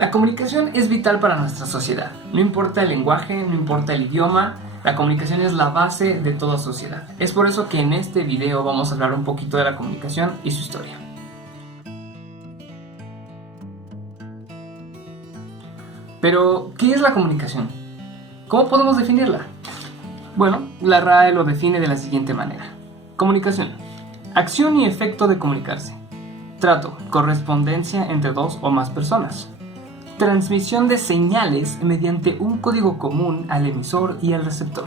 La comunicación es vital para nuestra sociedad. No importa el lenguaje, no importa el idioma, la comunicación es la base de toda sociedad. Es por eso que en este video vamos a hablar un poquito de la comunicación y su historia. Pero, ¿qué es la comunicación? ¿Cómo podemos definirla? Bueno, la RAE lo define de la siguiente manera. Comunicación: acción y efecto de comunicarse. Trato, correspondencia entre dos o más personas. Transmisión de señales mediante un código común al emisor y al receptor.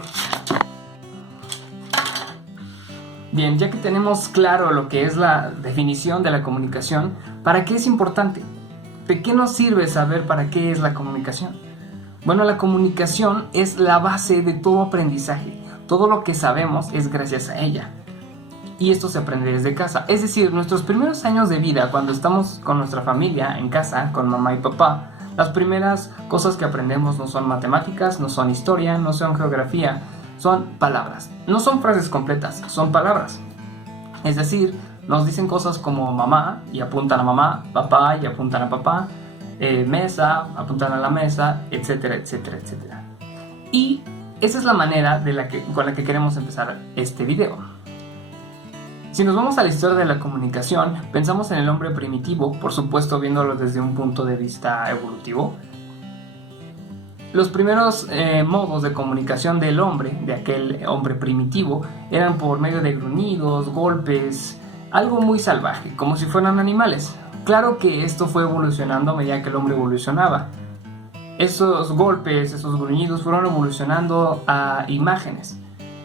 Bien, ya que tenemos claro lo que es la definición de la comunicación, ¿para qué es importante? ¿De qué nos sirve saber para qué es la comunicación? Bueno, la comunicación es la base de todo aprendizaje. Todo lo que sabemos es gracias a ella. Y esto se aprende desde casa. Es decir, nuestros primeros años de vida, cuando estamos con nuestra familia, en casa, con mamá y papá, las primeras cosas que aprendemos no son matemáticas, no son historia, no son geografía, son palabras. No son frases completas, son palabras. Es decir, nos dicen cosas como mamá y apuntan a mamá, papá y apuntan a papá, mesa, apuntan a la mesa, etcétera, etcétera, etcétera. Y esa es la manera con la que queremos empezar este video. Si nos vamos a la historia de la comunicación, pensamos en el hombre primitivo, por supuesto viéndolo desde un punto de vista evolutivo. Los primeros modos de comunicación del hombre, de aquel hombre primitivo, eran por medio de gruñidos, golpes, algo muy salvaje, como si fueran animales. Claro que esto fue evolucionando a medida que el hombre evolucionaba. Esos golpes, esos gruñidos fueron evolucionando a imágenes.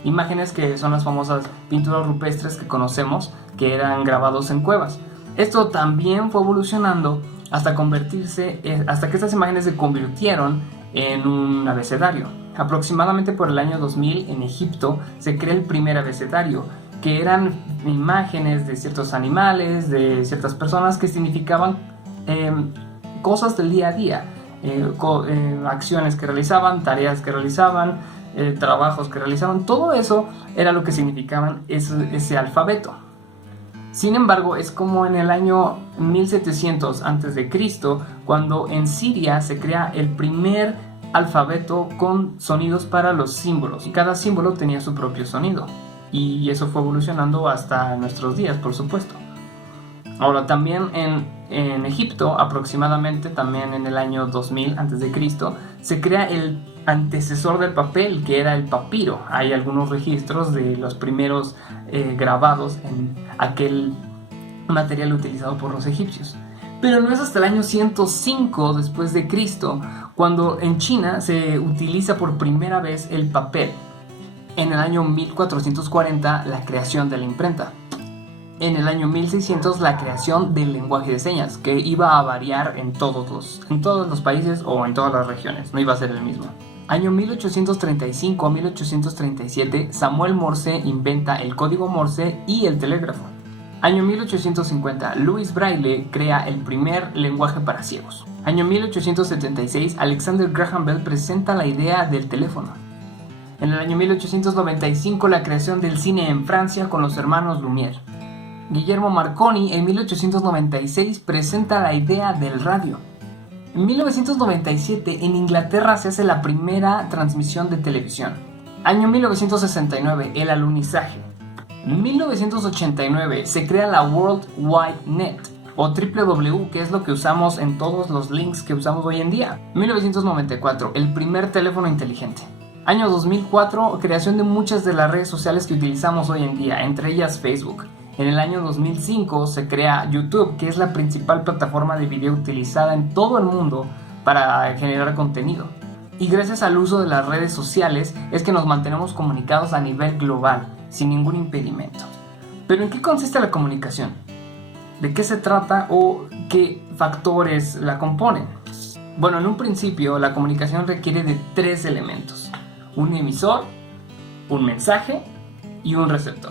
Imágenes que son las famosas pinturas rupestres que conocemos, que eran grabados en cuevas. Esto también fue evolucionando hasta que estas imágenes se convirtieron en un abecedario. Aproximadamente por el año 2000 en Egipto se crea el primer abecedario, que eran imágenes de ciertos animales, de ciertas personas que significaban cosas del día a día, acciones que realizaban, tareas que realizaban, trabajos que realizaban. Todo eso era lo que significaban ese alfabeto. Sin embargo, es como en el año 1700 a.C., cuando en Siria se crea el primer alfabeto con sonidos para los símbolos, y cada símbolo tenía su propio sonido, y eso fue evolucionando hasta nuestros días, por supuesto. Ahora, también en Egipto, aproximadamente también en el año 2000 a.C., se crea el antecesor del papel, que era el papiro. Hay algunos registros de los primeros grabados en aquel material utilizado por los egipcios. Pero no es hasta el año 105 después de Cristo cuando en China se utiliza por primera vez el papel. En el año 1440 la creación de la imprenta. En el año 1600 la creación del lenguaje de señas, que iba a variar en todos los países o en todas las regiones, no iba a ser el mismo. Año 1835 a 1837 Samuel Morse inventa el código Morse y el telégrafo. Año 1850 Louis Braille crea el primer lenguaje para ciegos. Año 1876 Alexander Graham Bell presenta la idea del teléfono. En el año 1895 la creación del cine en Francia con los hermanos Lumière. Guillermo Marconi en 1896 presenta la idea del radio. En 1997 en Inglaterra se hace la primera transmisión de televisión. Año 1969 el alunizaje. En 1989 se crea la World Wide Net o www, que es lo que usamos en todos los links que usamos hoy en día. 1994 el primer teléfono inteligente. Año 2004 creación de muchas de las redes sociales que utilizamos hoy en día, entre ellas Facebook. En el año 2005 se crea YouTube, que es la principal plataforma de video utilizada en todo el mundo para generar contenido. Y gracias al uso de las redes sociales es que nos mantenemos comunicados a nivel global, sin ningún impedimento. Pero ¿en qué consiste la comunicación? ¿De qué se trata o qué factores la componen? Bueno, en un principio la comunicación requiere de 3 elementos: un emisor, un mensaje y un receptor.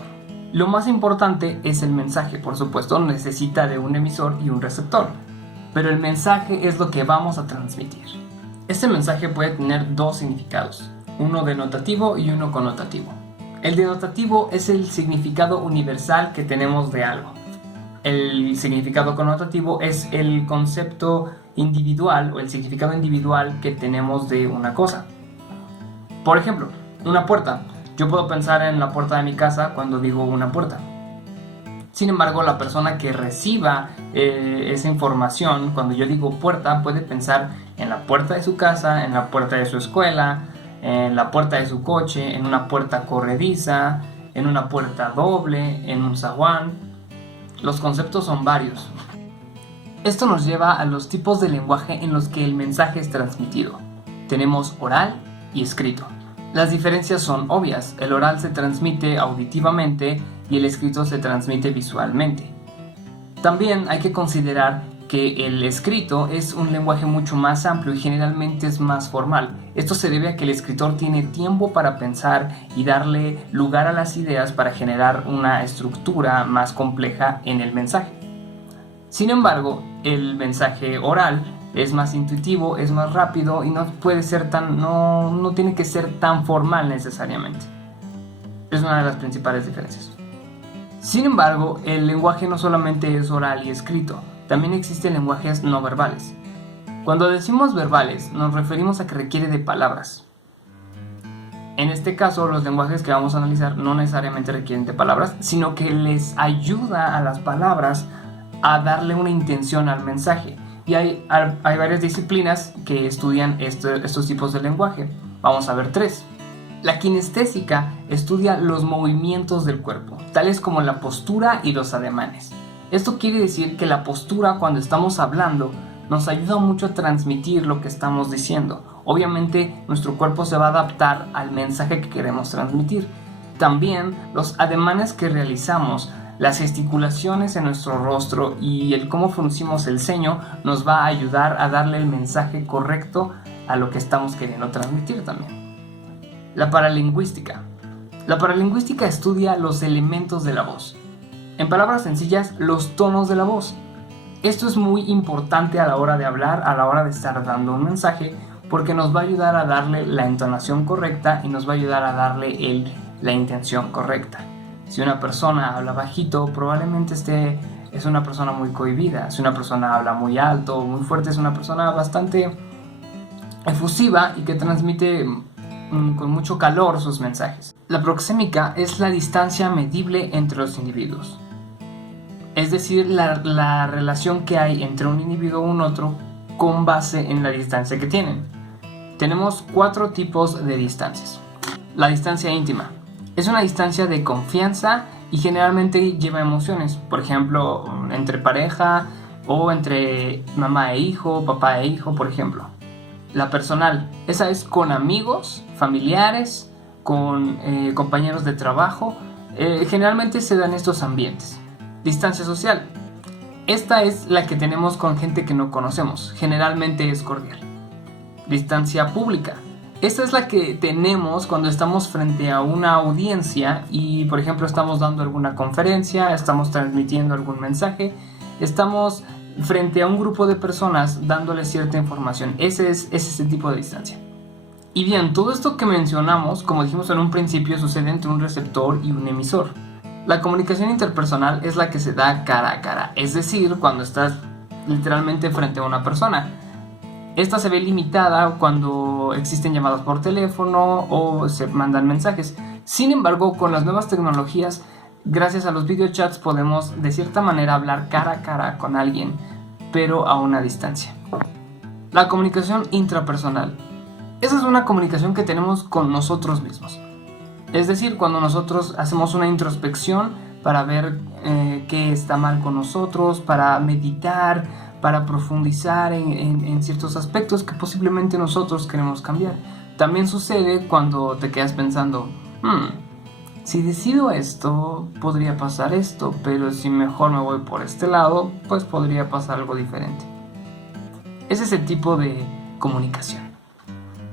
Lo más importante es el mensaje, por supuesto, necesita de un emisor y un receptor, pero el mensaje es lo que vamos a transmitir. Este mensaje puede tener 2 significados, uno denotativo y uno connotativo. El denotativo es el significado universal que tenemos de algo. el significado connotativo es el concepto individual o el significado individual que tenemos de una cosa. Por ejemplo, una puerta. Yo puedo pensar en la puerta de mi casa cuando digo una puerta. Sin embargo, la persona que reciba esa información, cuando yo digo puerta, puede pensar en la puerta de su casa, en la puerta de su escuela, en la puerta de su coche, en una puerta corrediza, en una puerta doble, en un zaguán. Los conceptos son varios. Esto nos lleva a los tipos de lenguaje en los que el mensaje es transmitido. Tenemos oral y escrito. Las diferencias son obvias. El oral se transmite auditivamente y el escrito se transmite visualmente. También hay que considerar que el escrito es un lenguaje mucho más amplio y generalmente es más formal. Esto se debe a que el escritor tiene tiempo para pensar y darle lugar a las ideas para generar una estructura más compleja en el mensaje. Sin embargo, el mensaje oral es más intuitivo, es más rápido y no tiene que ser tan formal necesariamente. Es una de las principales diferencias. Sin embargo, el lenguaje no solamente es oral y escrito, también existen lenguajes no verbales. Cuando decimos verbales, nos referimos a que requiere de palabras. En este caso, los lenguajes que vamos a analizar no necesariamente requieren de palabras, sino que les ayuda a las palabras a darle una intención al mensaje. Y hay varias disciplinas que estudian estos tipos de lenguaje. Vamos a ver 3. La kinestésica estudia los movimientos del cuerpo, tales como la postura y los ademanes. Esto quiere decir que la postura, cuando estamos hablando, nos ayuda mucho a transmitir lo que estamos diciendo. Obviamente, nuestro cuerpo se va a adaptar al mensaje que queremos transmitir. También los ademanes que realizamos, las gesticulaciones en nuestro rostro y el cómo fruncimos el ceño nos va a ayudar a darle el mensaje correcto a lo que estamos queriendo transmitir también. La paralingüística. La paralingüística estudia los elementos de la voz. En palabras sencillas, los tonos de la voz. Esto es muy importante a la hora de hablar, a la hora de estar dando un mensaje, porque nos va a ayudar a darle la entonación correcta y nos va a ayudar a darle la intención correcta. Si una persona habla bajito, probablemente es una persona muy cohibida. Si una persona habla muy alto o muy fuerte, es una persona bastante efusiva y que transmite con mucho calor sus mensajes. La proxémica es la distancia medible entre los individuos. Es decir, la relación que hay entre un individuo y un otro con base en la distancia que tienen. Tenemos 4 tipos de distancias. La distancia íntima. Es una distancia de confianza y generalmente lleva emociones. Por ejemplo, entre pareja o entre mamá e hijo, papá e hijo, por ejemplo. La personal. Esa es con amigos, familiares, con compañeros de trabajo. Generalmente se dan estos ambientes. Distancia social. Esta es la que tenemos con gente que no conocemos. Generalmente es cordial. Distancia pública. Esta es la que tenemos cuando estamos frente a una audiencia y, por ejemplo, estamos dando alguna conferencia, estamos transmitiendo algún mensaje, estamos frente a un grupo de personas dándoles cierta información. Ese es ese tipo de distancia. Y bien, todo esto que mencionamos, como dijimos en un principio, sucede entre un receptor y un emisor. La comunicación interpersonal es la que se da cara a cara, es decir, cuando estás literalmente frente a una persona. Esta se ve limitada cuando existen llamadas por teléfono o se mandan mensajes. Sin embargo, con las nuevas tecnologías, gracias a los videochats, podemos de cierta manera hablar cara a cara con alguien, pero a una distancia. La comunicación intrapersonal. Esa es una comunicación que tenemos con nosotros mismos. Es decir, cuando nosotros hacemos una introspección para ver qué está mal con nosotros, para meditar, para profundizar en ciertos aspectos que posiblemente nosotros queremos cambiar. También sucede cuando te quedas pensando, si decido esto, podría pasar esto, pero si mejor me voy por este lado, pues podría pasar algo diferente. Es ese tipo de comunicación.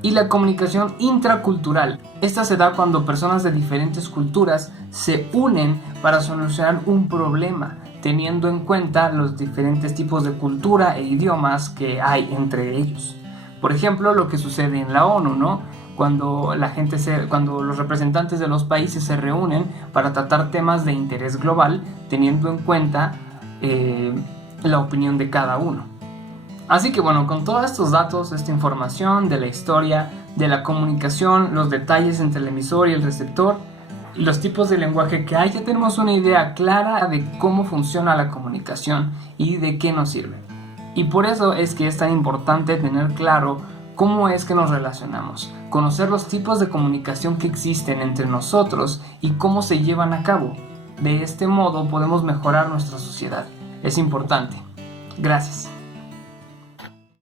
Y la comunicación intracultural. Esta se da cuando personas de diferentes culturas se unen para solucionar un problema, teniendo en cuenta los diferentes tipos de cultura e idiomas que hay entre ellos. Por ejemplo, lo que sucede en la ONU, ¿no? Cuando los representantes de los países se reúnen para tratar temas de interés global, teniendo en cuenta la opinión de cada uno. Así que bueno, con todos estos datos, esta información de la historia, de la comunicación, los detalles entre el emisor y el receptor, y los tipos de lenguaje que hay, ya tenemos una idea clara de cómo funciona la comunicación y de qué nos sirve. Y por eso es que es tan importante tener claro cómo es que nos relacionamos, conocer los tipos de comunicación que existen entre nosotros y cómo se llevan a cabo. De este modo podemos mejorar nuestra sociedad. Es importante. Gracias.